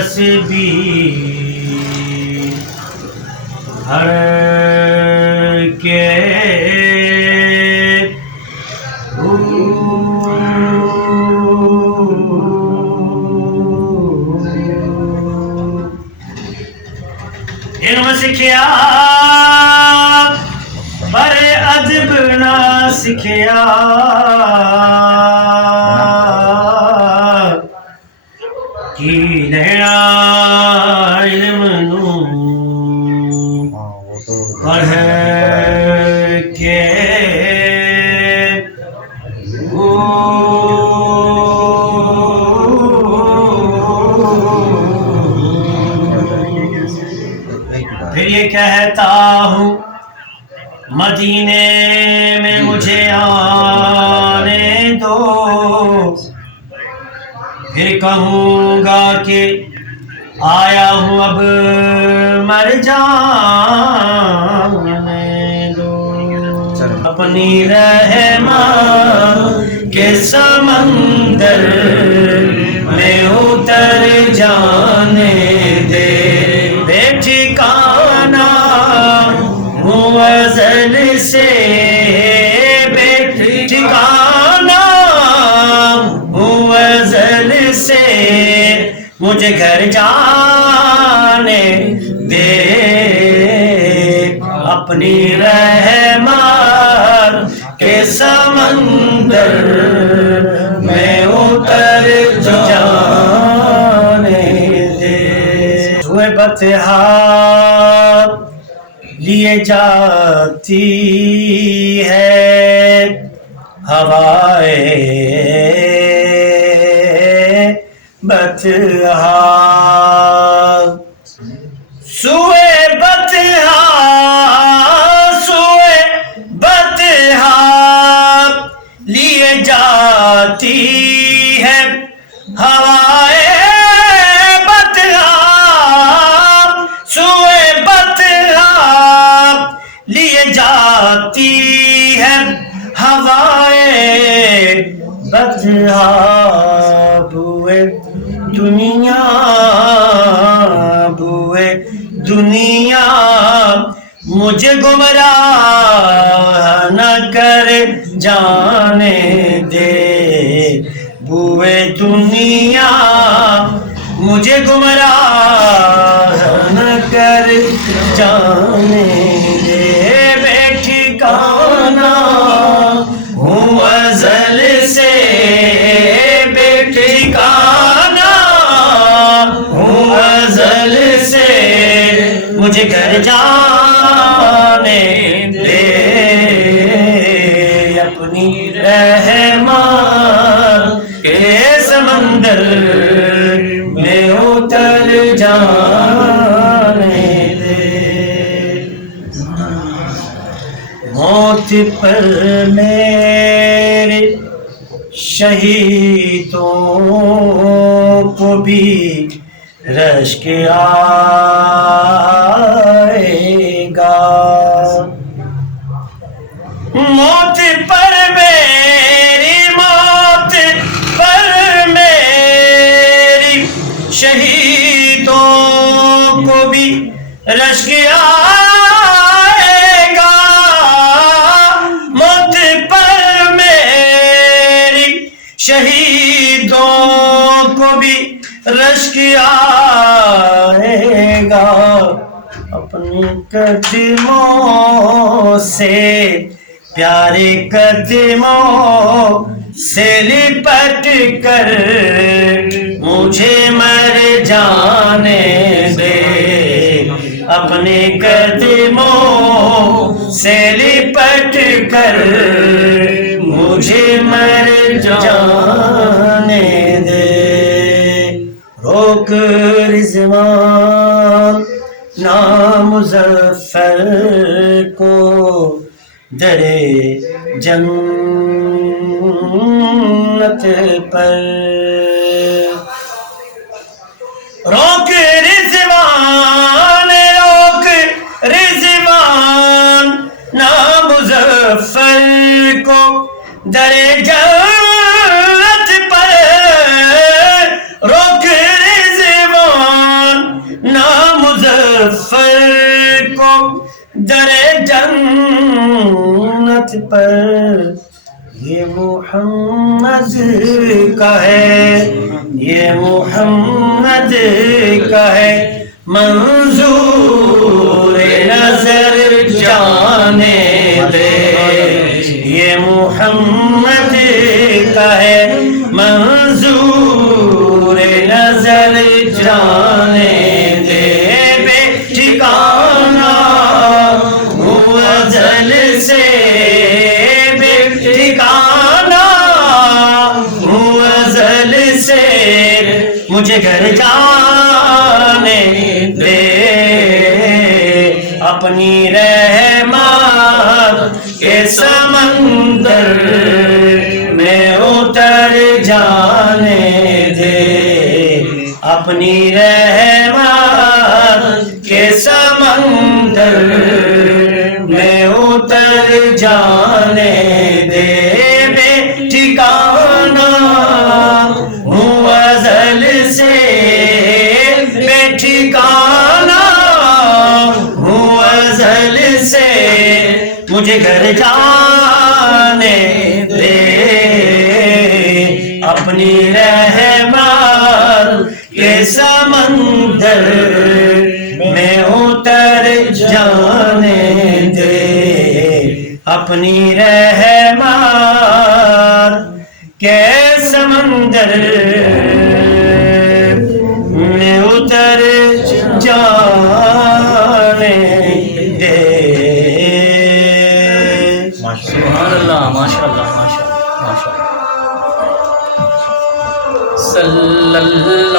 تسبیح ہر کے علم سکھیا پر ادب نہ سکھیا کی لینا علم نو پڑھ کے پھر یہ کہتا ہوں مدینے میں مجھے آنے دو، پھر کہوں گا کہ آیا ہوں اب مر جانے دو، اپنی رحمت کے سمندر میں اتر جانے دے، بے ٹھکانہ ہوں ازل سے، بے ٹھکانہ ہوں ازل سے، مجھے گھر جانے دے، اپنی رحمت کے سمندر میں اتر جانے دے، سوئے بطحا لیے جاتی ہے ہوائے بطحا، سوئے بطحا لیے جاتی ہے ہوائے بطحا، سوئے بطحا لیے جاتی ہے ہوائے بطحا، بوئے دنیا مجھے گمراہ نہ کر جانے دے، بوئے دنیا مجھے گمراہ نہ کر جانے دے، بے ٹھکانہ ہوں ازل سے، بے ٹھکانہ ہوں ازل سے، مجھے گھر جانے دے، اپنی رحمت کے سمندر میں اتر جانے دے، موت پر میرے شہیدوں کو بھی رشک آئے گا، موت پر میری، موت پر میری شہیدوں کو بھی رشک آئے گا، موت پر میری شہیدوں کو بھی رشک آئے گا، اپنے قدموں سے پیارے قدموں سے لپٹ کر مجھے مر جانے دے، اپنے قدموں سے لپٹ کر مجھے مر جانے دے، روک رضوان نامظفر کو درے جنت پر، روک رضوان نامظفر کو درے جنت پر، روک رضوان در جنت پر یہ محمد کا ہے، یہ محمد کا ہے منظور نظر جانے دے، یہ محمد کا ہے منظور نظر جانے دے، بے ٹھکانہ ہوں ازل سے، بے ٹھکانہ ہوں ازل سے، مجھے گھر جانے دے، اپنی رحمت کے سمندر میں اتر جانے دے، اپنی رحمت کے سمندر میں اتر جانے دے، بے ٹھکانہ ہوں ازل سے، بے ٹھکانہ ہوں ازل سے، مجھے گھر جانے دے، اپنی رحمت کے سمندر میں اتر جانے دے، اپنی رحمت کے سمندر میں اتر جانے دے۔ سبحان اللہ، ماشاء اللہ، ماشاء اللہ، ماشاء اللہ۔ صلی اللہ